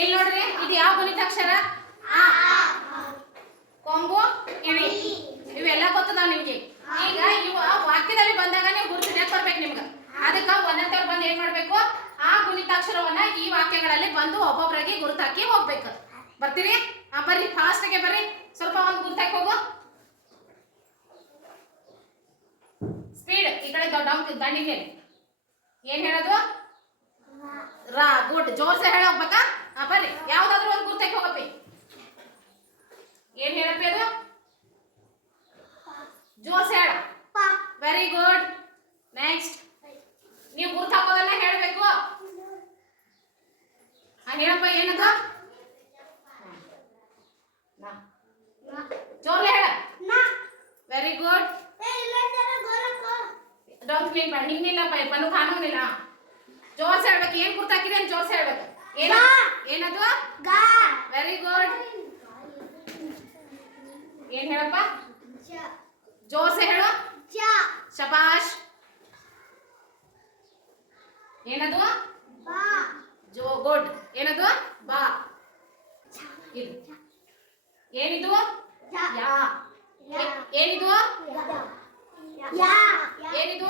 ಇಲ್ಲಿ ನೋಡ್ರಿ, ಇದು ಯಾವ ಗುಣಿತಾಕ್ಷರ? ಆ. ಕೊಂಬು ಇಳಿ ಇವೆಲ್ಲ ಗೊತ್ತದ ನಿಮ್ಗೆ. ಈಗ ಇವ ವಾಕ್ಯದಲ್ಲಿ ಬಂದಾಗ ನೀವು ಗುರುತು ನೆನಪರ್ಬೇಕು ನಿಮ್ಗೆ. ಅದಕ್ಕೆ ಒಂದೊಂದವ್ರು ಬಂದು ಏನ್ ಮಾಡ್ಬೇಕು, ಆ ಗುಣಿತಾಕ್ಷರವನ್ನ ಈ ವಾಕ್ಯಗಳಲ್ಲಿ ಬಂದು ಒಬ್ಬೊಬ್ಬರಿಗೆ ಗುರುತಾಕಿ ಹೋಗ್ಬೇಕು. ಬರ್ತೀರಿ? ಬರ್ರಿ, ಫಾಸ್ಟ್ ಆಗಿ ಬರ್ರಿ. ಸ್ವಲ್ಪ ಒಂದು ಗುರುತಾಕಿ ಹೋಗು. ಸ್ಪೀಡ್. ಈ ಕಡೆ ದಂಡಿಗೆ ಏನ್ ಹೇಳೋದು? ರಾ. ಗುಡ್. ಜೋರ್ಸೆ ಹೇಳೋಗ್ಬೇಕಾ? ಬರ್ರಿ, ಯಾವ್ದಾದ್ರು ಒಂದು ಗುರುತಾಕಿ ಹೋಗಪ್ಪಿ. ಏನ್ ಹೇಳಪ್ಪಿ ಅದು? ಜೋರ್ಸೆ ಹೇಳ. Very good. ನೆಕ್ಸ್ಟ್ ನೀವು ಗುರುತು ಹಾಕೋದನ್ನ ಹೇಳಬೇಕು. ಹೇಳಪ್ಪ, ಏನದು? ಜೋರ್ಲೆ ಹೇಳ. Very good. ಡೋಂಟ್ ಕ್ಲೀನ್ ಮಾಡಿ ಹಿಂಗಿಲ್ಲಪ್ಪ, ಪನ್ನು ಕಾನೂನಿಲ್ಲ. ಜೋರ್ಸೆ ಹೇಳ್ಬೇಕು. ಏನ್ ಗುರುತು ಹಾಕಿದೆ ಅಂತ ಜೋರ್ಸೆ ಹೇಳ್ಬೇಕು. ಏನದು? Very good. ಏನ್ ಹೇಳಪ್ಪ? ಜೋರ್ಸೆ ಹೇಳು. ಶಬಾಷ್. ಏನದು? ಜೋ. ಗುಡ್. ಏನದು? ಬಾ. ಇದು ಏನಿದು? ಯಾ. ಏನಿದು? ಏನಿದು?